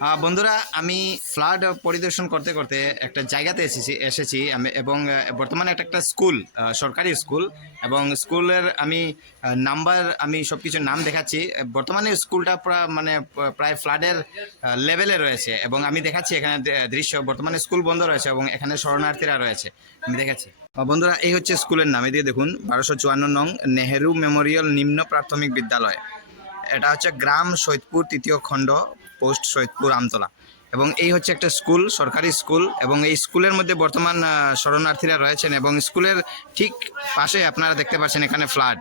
বন্ধুরা, আমি ফ্লাড পরিদর্শন করতে করতে একটা জায়গাতে এসেছি আমি, এবং বর্তমানে একটা স্কুল, সরকারি স্কুল, এবং স্কুলের আমি নাম্বার, আমি সব কিছুর নাম দেখাচ্ছি। বর্তমানে স্কুলটা প্রায় ফ্লাডের লেভেলে রয়েছে, এবং আমি দেখাচ্ছি এখানে দৃশ্য। বর্তমানে স্কুল বন্ধ রয়েছে এবং এখানে শরণার্থীরা রয়েছে, আমি দেখাচ্ছি। বন্ধুরা, এই হচ্ছে স্কুলের নাম। এদিকে দেখুন, 1254 নং নেহেরু মেমোরিয়াল নিম্ন প্রাথমিক বিদ্যালয়। এটা হচ্ছে গ্রাম সৈয়দপুর, তৃতীয় খণ্ড, পোস্ট সৈয়দপুর, আমতলা। এবং এই হচ্ছে একটা স্কুল, সরকারি স্কুল, এবং এই স্কুলের মধ্যে বর্তমান শরণার্থীরা রয়েছেন, এবং স্কুলের ঠিক পাশে আপনারা দেখতে পাচ্ছেন এখানে ফ্লাড।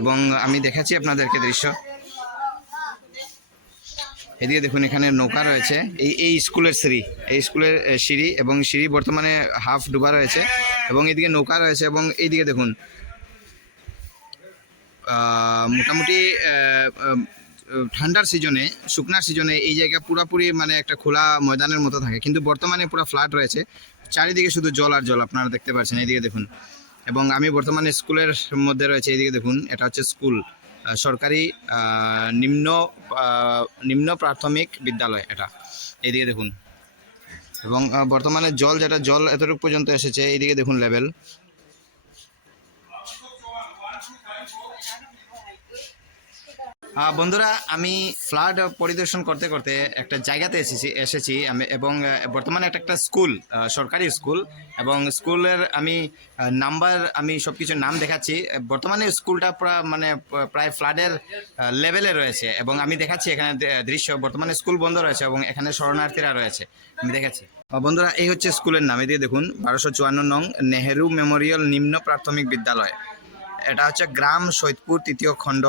এবং আমি দেখাচ্ছি আপনাদেরকে দৃশ্য। এদিকে দেখুন, এখানে নৌকা রয়েছে। এই স্কুলের সিঁড়ি, এই স্কুলের সিঁড়ি, এবং সিঁড়ি বর্তমানে হাফ ডুবা রয়েছে, এবং এদিকে নৌকা রয়েছে। এবং এইদিকে দেখুন, মোটামুটি ঠান্ডার সিজনে, শুকনার সিজনে এই জায়গা পুরাপুরি একটা খোলা ময়দানের মতো থাকে, কিন্তু বর্তমানে পুরো ফ্ল্যাট রয়েছে। চারিদিকে শুধু জল আর জল, আপনারা দেখতে পাচ্ছেন। এইদিকে দেখুন, এবং আমি বর্তমানে স্কুলের মধ্যে রয়েছে। এইদিকে দেখুন, এটা হচ্ছে স্কুল, সরকারি নিম্ন নিম্ন প্রাথমিক বিদ্যালয় এটা। এইদিকে দেখুন, এবং বর্তমানে জল এতটুকু পর্যন্ত এসেছে। এইদিকে দেখুন লেভেল। বন্ধুরা, আমি ফ্লাড পরিদর্শন করতে করতে একটা জায়গাতে এসেছি আমি, এবং বর্তমানে একটা স্কুল, সরকারি স্কুল, এবং স্কুলের আমি নাম্বার, আমি সব কিছুর নাম দেখাচ্ছি। বর্তমানে স্কুলটা প্রায় ফ্লাডের লেভেলে রয়েছে, এবং আমি দেখাচ্ছি এখানে দৃশ্য। বর্তমানে স্কুল বন্ধ রয়েছে এবং এখানে শরণার্থীরা রয়েছে, আমি দেখাচ্ছি। বন্ধুরা, এই হচ্ছে স্কুলের নাম। এদিকে দেখুন, 1254 নং নেহেরু মেমোরিয়াল নিম্ন প্রাথমিক বিদ্যালয়। এটা হচ্ছে গ্রাম সৈয়দপুর, তৃতীয় খণ্ড,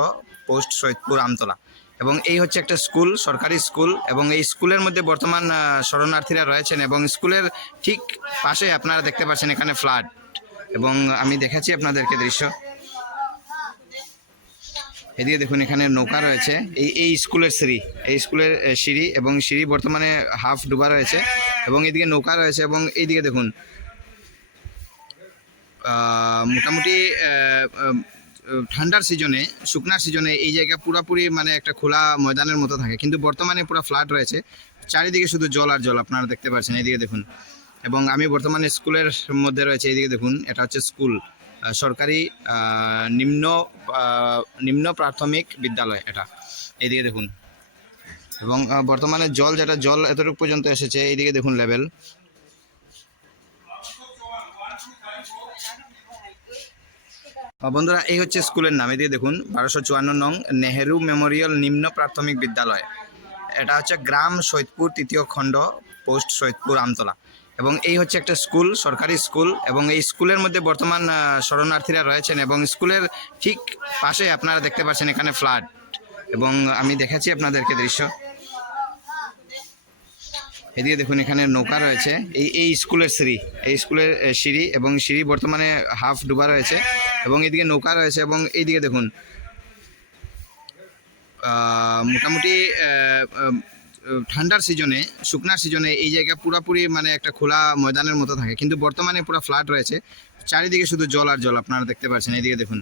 পোস্ট সৈয়দপুর, আমতলা। এবং এই হচ্ছে একটা স্কুল, সরকারি স্কুল, এবং এই স্কুলের মধ্যে বর্তমান শরণার্থীরা রয়েছেন, এবং স্কুলের ঠিক পাশে আপনারা দেখতে পাচ্ছেন এখানে ফ্লাড। এবং আমি দেখাচ্ছি আপনাদেরকে দৃশ্য। এদিকে দেখুন, এখানে নৌকা রয়েছে। এই স্কুলের সিঁড়ি, এই স্কুলের সিঁড়ি, এবং সিঁড়ি বর্তমানে হাফ ডুবা রয়েছে, এবং এদিকে নৌকা রয়েছে। এবং এইদিকে দেখুন, মোটামুটি ঠান্ডার সিজনে, শুকনার সিজনে এই জায়গা পুরাপুরি একটা খোলা ময়দানের মতো থাকে, কিন্তু বর্তমানে পুরো ফ্ল্যাট রয়েছে। চারিদিকে শুধু জল আর জল, আপনারা দেখতে পাচ্ছেন। এইদিকে দেখুন, এবং আমি বর্তমানে স্কুলের মধ্যে রয়েছে। এইদিকে দেখুন, এটা হচ্ছে স্কুল, সরকারি নিম্ন প্রাথমিক বিদ্যালয় এটা। এইদিকে দেখুন, এবং বর্তমানে জল এতটুকু পর্যন্ত এসেছে। এইদিকে দেখুন লেভেল। বন্ধুরা, এই হচ্ছে স্কুলের নাম। এদিকে দেখুন, 1254 নং নেহেরু মেমোরিয়াল নিম্ন প্রাথমিক বিদ্যালয়। এটা হচ্ছে গ্রাম সৈয়দপুর, তৃতীয় খণ্ড, পোস্ট সৈয়দপুর, আমতলা। এবং এই হচ্ছে একটা স্কুল, সরকারি স্কুল, এবং এই স্কুলের মধ্যে বর্তমান শরণার্থীরা রয়েছেন, এবং স্কুলের ঠিক পাশে আপনারা দেখতে পাচ্ছেন এখানে ফ্লাড। এবং আমি দেখাচ্ছি আপনাদেরকে দৃশ্য। এদিকে দেখুন, এখানে নৌকা রয়েছে। এই স্কুলের সিঁড়ি, এই স্কুলের সিঁড়ি, এবং সিঁড়ি বর্তমানে হাফ ডুবা রয়েছে, এবং এদিকে নৌকা রয়েছে। এবং এইদিকে দেখুন, মোটামুটি ঠান্ডার সিজনে, শুকনার সিজনে এই জায়গা পুরাপুরি একটা খোলা ময়দানের মতো থাকে, কিন্তু বর্তমানে পুরো ফ্ল্যাট রয়েছে। চারিদিকে শুধু জল আর জল, আপনারা দেখতে পাচ্ছেন। এইদিকে দেখুন,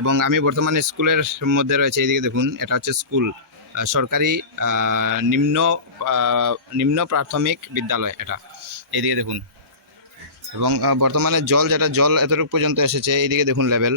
এবং আমি বর্তমানে স্কুলের মধ্যে রয়েছে। এইদিকে দেখুন, এটা হচ্ছে স্কুল, সরকারি নিম্ন প্রাথমিক বিদ্যালয় এটা। এইদিকে দেখুন, এবং বর্তমানে জল এতটুকু পর্যন্ত এসেছে। এইদিকে দেখুন লেভেল।